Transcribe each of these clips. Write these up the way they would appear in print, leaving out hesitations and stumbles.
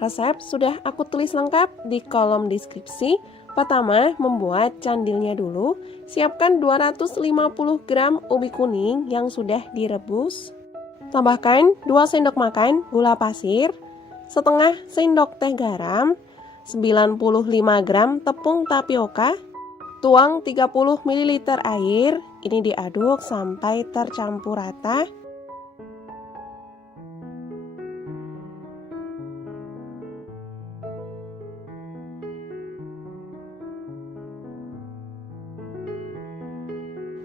Resep sudah aku tulis lengkap di kolom deskripsi. Pertama, membuat candilnya dulu. Siapkan 250 gram ubi kuning yang sudah direbus. Tambahkan 2 sendok makan gula pasir, setengah sendok teh garam, 95 gram tepung tapioka, tuang 30 ml air. Ini diaduk sampai tercampur rata.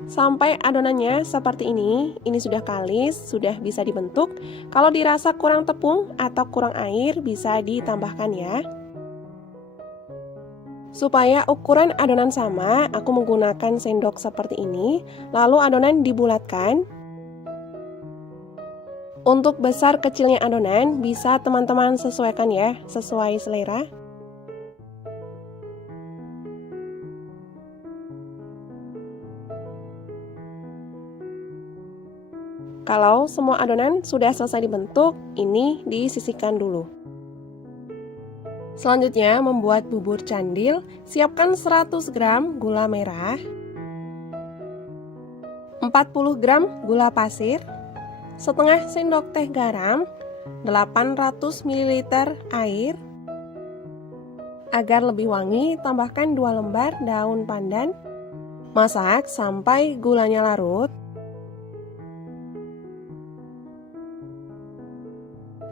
Sampai adonannya seperti ini sudah kalis, sudah bisa dibentuk. Kalau dirasa kurang tepung atau kurang air, bisa ditambahkan ya. Supaya ukuran adonan sama, aku menggunakan sendok seperti ini, lalu adonan dibulatkan. Untuk besar kecilnya adonan, bisa teman-teman sesuaikan ya, sesuai selera. Kalau semua adonan sudah selesai dibentuk, ini disisihkan dulu. Selanjutnya, membuat bubur candil. Siapkan 100 gram gula merah, 40 gram gula pasir, setengah sendok teh garam, 800 ml air. Agar lebih wangi, tambahkan 2 lembar daun pandan. Masak sampai gulanya larut.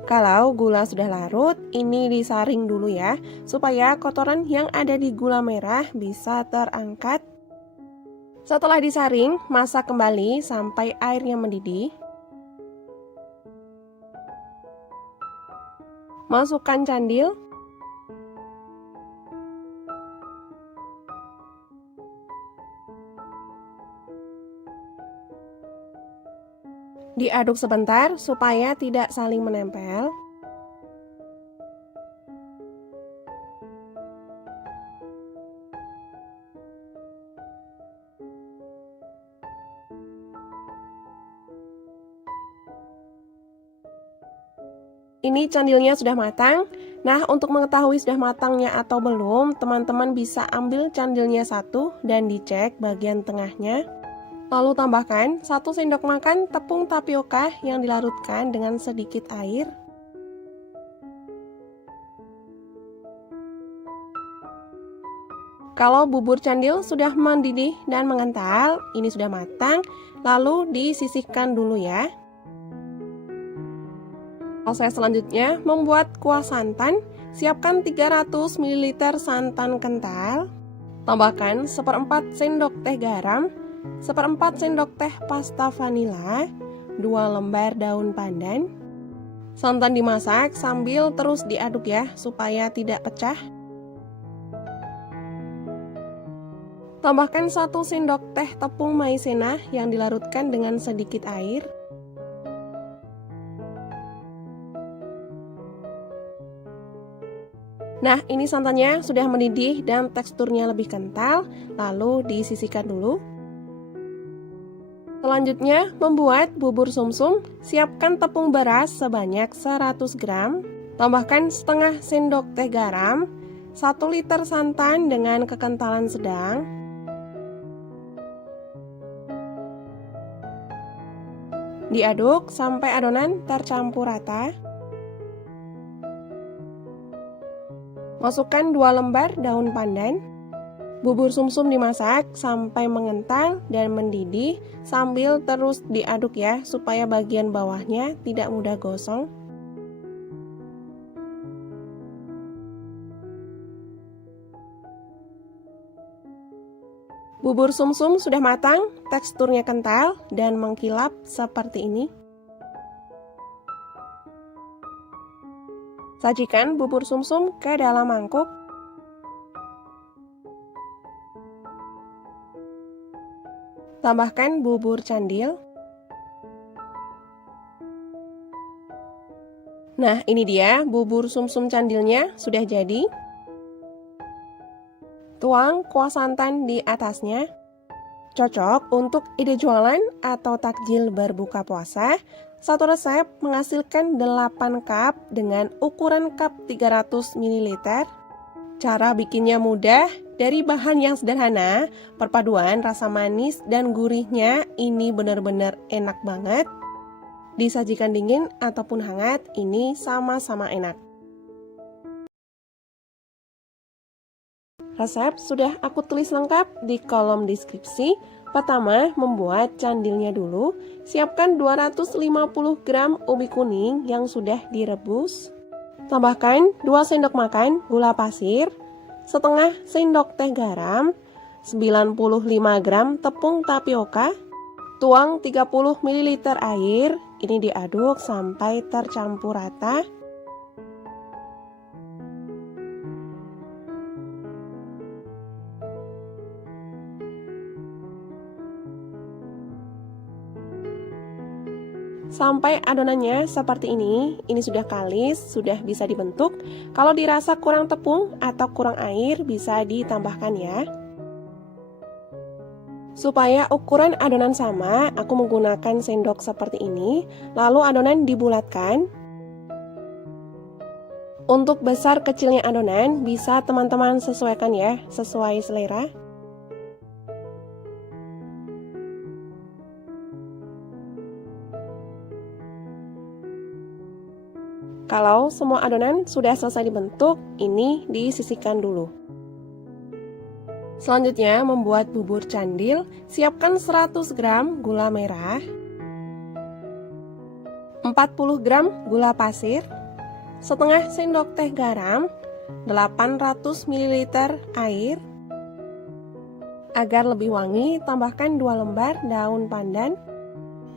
Kalau gula sudah larut, ini disaring dulu ya, supaya kotoran yang ada di gula merah bisa terangkat. Setelah disaring, masak kembali sampai airnya mendidih. Masukkan candil. Diaduk sebentar supaya tidak saling menempel. Ini candilnya sudah matang. Nah, untuk mengetahui sudah matangnya atau belum, teman-teman bisa ambil candilnya satu dan dicek bagian tengahnya. Lalu tambahkan 1 sendok makan tepung tapioka yang dilarutkan dengan sedikit air. Kalau bubur candil sudah mendidih dan mengental, ini sudah matang, lalu disisihkan dulu ya. Proses selanjutnya, membuat kuah santan. Siapkan 300 ml santan kental. Tambahkan 1/4 sendok teh garam, 1/4 sendok teh pasta vanila, 2 lembar daun pandan. Santan dimasak sambil terus diaduk ya, supaya tidak pecah. Tambahkan 1 sendok teh tepung maizena yang dilarutkan dengan sedikit air. Nah, ini santannya sudah mendidih dan teksturnya lebih kental, lalu disisihkan dulu. Selanjutnya, membuat bubur sumsum. Siapkan tepung beras sebanyak 100 gram. Tambahkan setengah sendok teh garam, 1 liter santan dengan kekentalan sedang. Diaduk sampai adonan tercampur rata. Masukkan 2 lembar daun pandan. Bubur sumsum dimasak sampai mengental dan mendidih sambil terus diaduk ya, supaya bagian bawahnya tidak mudah gosong. Bubur sumsum sudah matang, teksturnya kental dan mengkilap seperti ini. Sajikan bubur sumsum ke dalam mangkuk. Tambahkan bubur candil. Nah, ini dia bubur sumsum candilnya sudah jadi. Tuang kuah santan di atasnya. Cocok untuk ide jualan atau takjil berbuka puasa. Satu resep menghasilkan 8 cup dengan ukuran cup 300 ml. Cara bikinnya mudah, dari bahan yang sederhana, perpaduan rasa manis dan gurihnya ini benar-benar enak banget. Disajikan dingin ataupun hangat, ini sama-sama enak. Resep sudah aku tulis lengkap di kolom deskripsi. Pertama, membuat candilnya dulu. Siapkan 250 gram ubi kuning yang sudah direbus. Tambahkan 2 sendok makan gula pasir, setengah sendok teh garam, 95 gram tepung tapioka, tuang 30 ml air. Ini diaduk sampai tercampur rata. Sampai adonannya seperti ini sudah kalis, sudah bisa dibentuk. Kalau dirasa kurang tepung atau kurang air, bisa ditambahkan ya. Supaya ukuran adonan sama, aku menggunakan sendok seperti ini, lalu adonan dibulatkan. Untuk besar kecilnya adonan, bisa teman-teman sesuaikan ya, sesuai selera. Kalau semua adonan sudah selesai dibentuk, ini disisihkan dulu. Selanjutnya, membuat bubur candil. Siapkan 100 gram gula merah, 40 gram gula pasir, setengah sendok teh garam, 800 ml air. Agar lebih wangi, tambahkan 2 lembar daun pandan.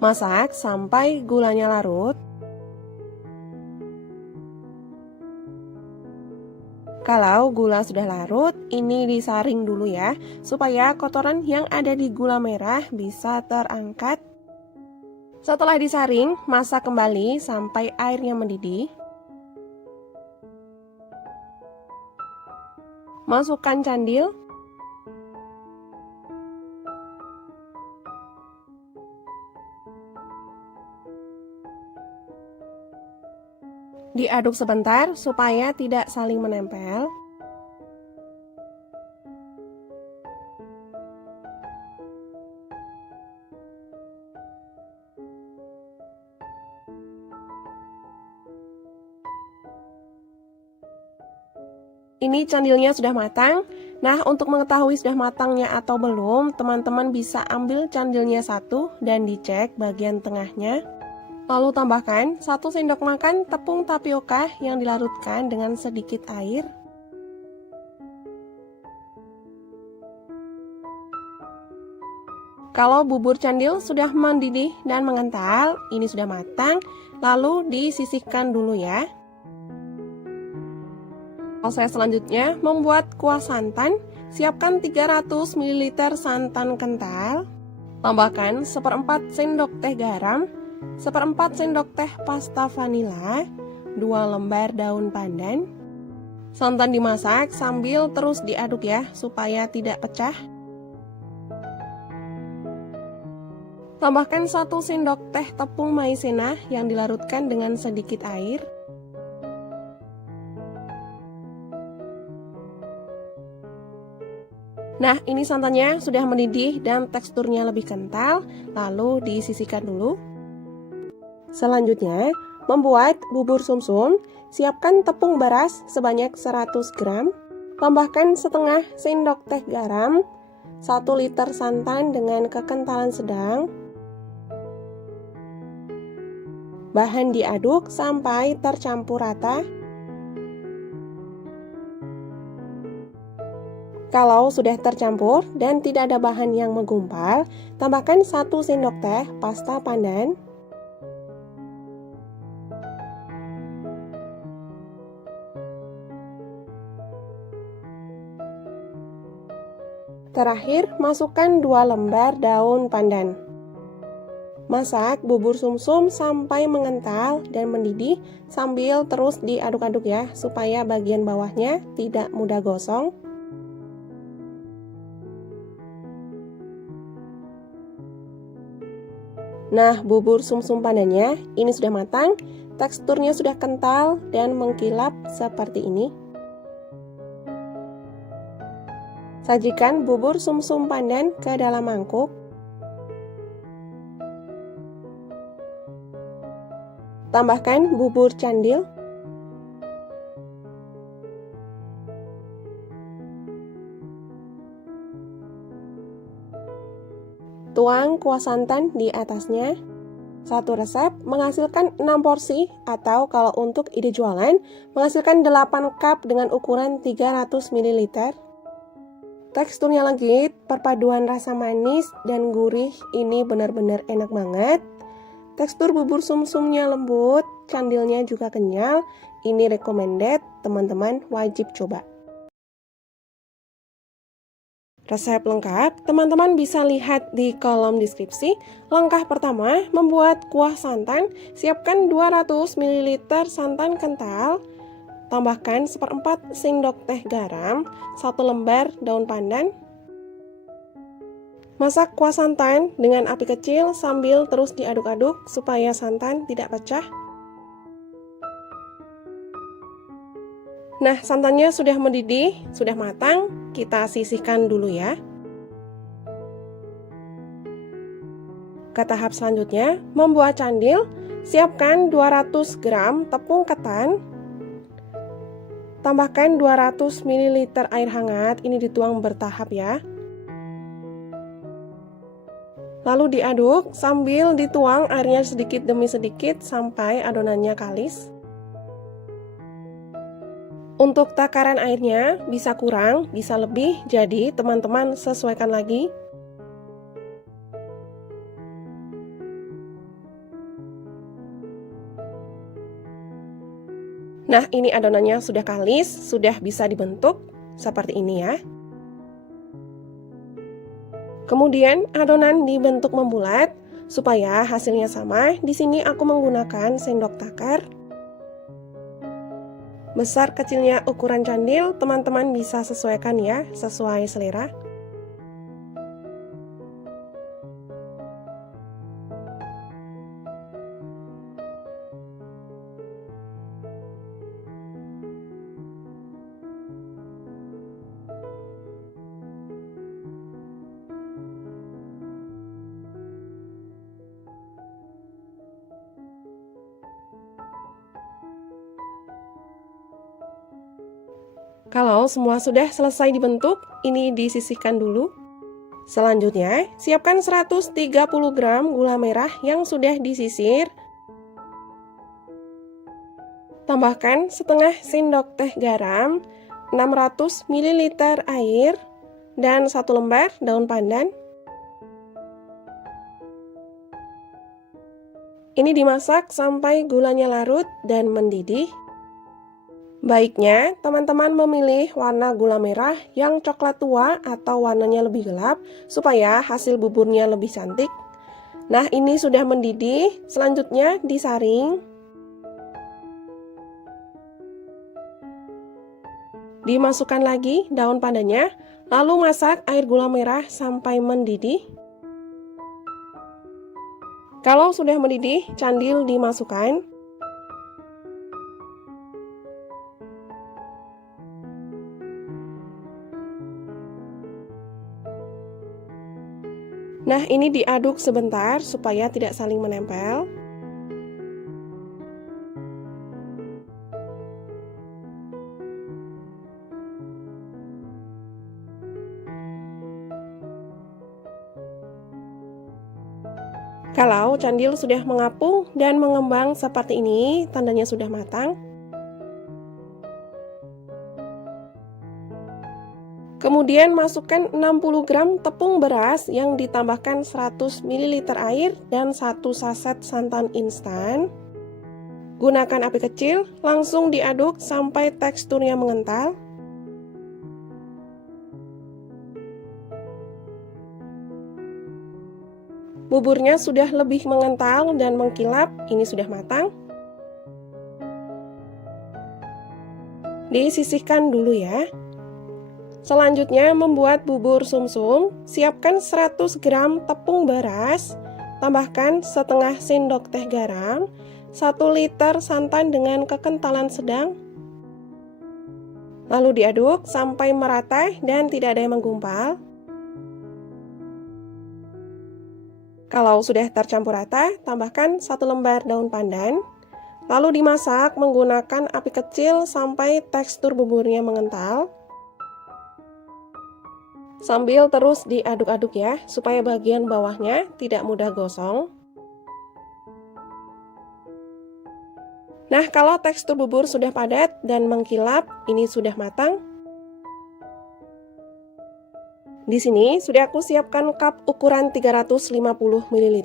Masak sampai gulanya larut. Kalau gula sudah larut, ini disaring dulu ya, supaya kotoran yang ada di gula merah bisa terangkat. Setelah disaring, masak kembali sampai airnya mendidih. Masukkan candil. Diaduk sebentar supaya tidak saling menempel. Ini candilnya sudah matang. Nah, untuk mengetahui sudah matangnya atau belum, teman-teman bisa ambil candilnya satu dan dicek bagian tengahnya. Lalu tambahkan 1 sendok makan tepung tapioka yang dilarutkan dengan sedikit air. Kalau bubur candil sudah mendidih dan mengental, ini sudah matang, lalu disisihkan dulu ya. Proses selanjutnya, membuat kuah santan. Siapkan 300 ml santan kental. Tambahkan 1/4 sendok teh garam, 1/4 sendok teh pasta vanila, 2 lembar daun pandan. Santan dimasak sambil terus diaduk ya, supaya tidak pecah. Tambahkan 1 sendok teh tepung maizena yang dilarutkan dengan sedikit air. Nah, ini santannya sudah mendidih dan teksturnya lebih kental, lalu disisihkan dulu. Selanjutnya, membuat bubur sumsum. Siapkan tepung beras sebanyak 100 gram. Tambahkan setengah sendok teh garam, 1 liter santan dengan kekentalan sedang. Bahan diaduk sampai tercampur rata. Kalau sudah tercampur dan tidak ada bahan yang menggumpal, tambahkan 1 sendok teh pasta pandan. Terakhir, masukkan 2 lembar daun pandan. Masak bubur sumsum sampai mengental dan mendidih sambil terus diaduk-aduk ya, supaya bagian bawahnya tidak mudah gosong. Nah, bubur sumsum pandannya ini sudah matang, teksturnya sudah kental dan mengkilap seperti ini. Sajikan bubur sumsum pandan ke dalam mangkuk. Tambahkan bubur candil. Tuang kuah santan di atasnya. Satu resep menghasilkan 6 porsi atau kalau untuk ide jualan menghasilkan 8 cup dengan ukuran 300 ml. Teksturnya legit, perpaduan rasa manis dan gurih ini benar-benar enak banget. Tekstur bubur sumsumnya lembut, candilnya juga kenyal. Ini recommended, teman-teman wajib coba. Resep lengkap, teman-teman bisa lihat di kolom deskripsi. Langkah pertama, membuat kuah santan. Siapkan 200 ml santan kental. Tambahkan 1/4 sendok teh garam, 1 lembar daun pandan. Masak kuah santan dengan api kecil sambil terus diaduk-aduk supaya santan tidak pecah. Nah, santannya sudah mendidih, sudah matang, kita sisihkan dulu ya. Ke tahap selanjutnya, membuat candil. Siapkan 200 gram tepung ketan. Tambahkan 200 ml air hangat, ini dituang bertahap ya. Lalu diaduk sambil dituang airnya sedikit demi sedikit sampai adonannya kalis. Untuk takaran airnya bisa kurang, bisa lebih, jadi teman-teman sesuaikan lagi. Nah, ini adonannya sudah kalis, sudah bisa dibentuk seperti ini ya. Kemudian adonan dibentuk membulat supaya hasilnya sama. Di sini aku menggunakan sendok takar. Besar kecilnya ukuran candil teman-teman bisa sesuaikan ya, sesuai selera. Kalau semua sudah selesai dibentuk, ini disisihkan dulu. Selanjutnya, siapkan 130 gram gula merah yang sudah disisir. Tambahkan setengah sendok teh garam, 600 ml air, dan 1 lembar daun pandan. Ini dimasak sampai gulanya larut dan mendidih. Baiknya, teman-teman memilih warna gula merah yang coklat tua atau warnanya lebih gelap supaya hasil buburnya lebih cantik. Nah, ini sudah mendidih, selanjutnya disaring. Dimasukkan lagi daun pandannya, lalu masak air gula merah sampai mendidih. Kalau sudah mendidih, candil dimasukkan. Nah, ini diaduk sebentar supaya tidak saling menempel. Kalau candil sudah mengapung dan mengembang seperti ini, tandanya sudah matang. Kemudian masukkan 60 gram tepung beras yang ditambahkan 100 ml air dan 1 saset santan instan. Gunakan api kecil, langsung diaduk sampai teksturnya mengental. Buburnya sudah lebih mengental dan mengkilap, ini sudah matang. Disisihkan dulu ya. Selanjutnya membuat bubur sumsum. Siapkan 100 gram tepung beras, tambahkan setengah sendok teh garam, 1 liter santan dengan kekentalan sedang. Lalu diaduk sampai merata dan tidak ada yang menggumpal. Kalau sudah tercampur rata, tambahkan 1 lembar daun pandan. Lalu dimasak menggunakan api kecil sampai tekstur buburnya mengental. Sambil terus diaduk-aduk ya, supaya bagian bawahnya tidak mudah gosong. Nah, kalau tekstur bubur sudah padat dan mengkilap, ini sudah matang. Di sini sudah aku siapkan cup ukuran 350 ml.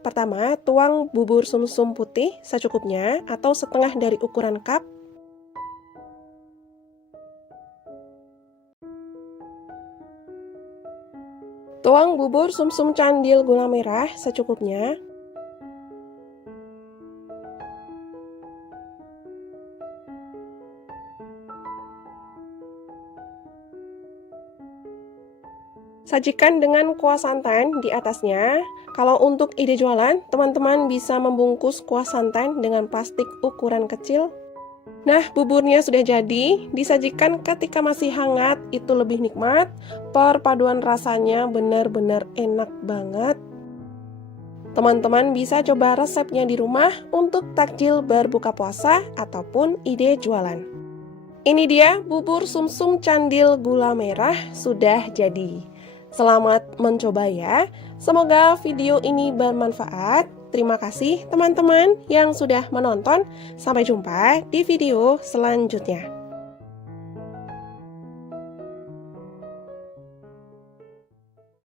Pertama, tuang bubur sumsum putih secukupnya atau setengah dari ukuran cup. Tuang bubur sumsum candil gula merah secukupnya. Sajikan dengan kuah santan di atasnya. Kalau untuk ide jualan, teman-teman bisa membungkus kuah santan dengan plastik ukuran kecil. Nah, buburnya sudah jadi, disajikan ketika masih hangat, itu lebih nikmat. Perpaduan rasanya benar-benar enak banget. Teman-teman bisa coba resepnya di rumah untuk takjil berbuka puasa ataupun ide jualan. Ini dia bubur sumsum candil gula merah sudah jadi. Selamat mencoba ya. Semoga video ini bermanfaat. Terima kasih teman-teman yang sudah menonton. Sampai jumpa di video selanjutnya.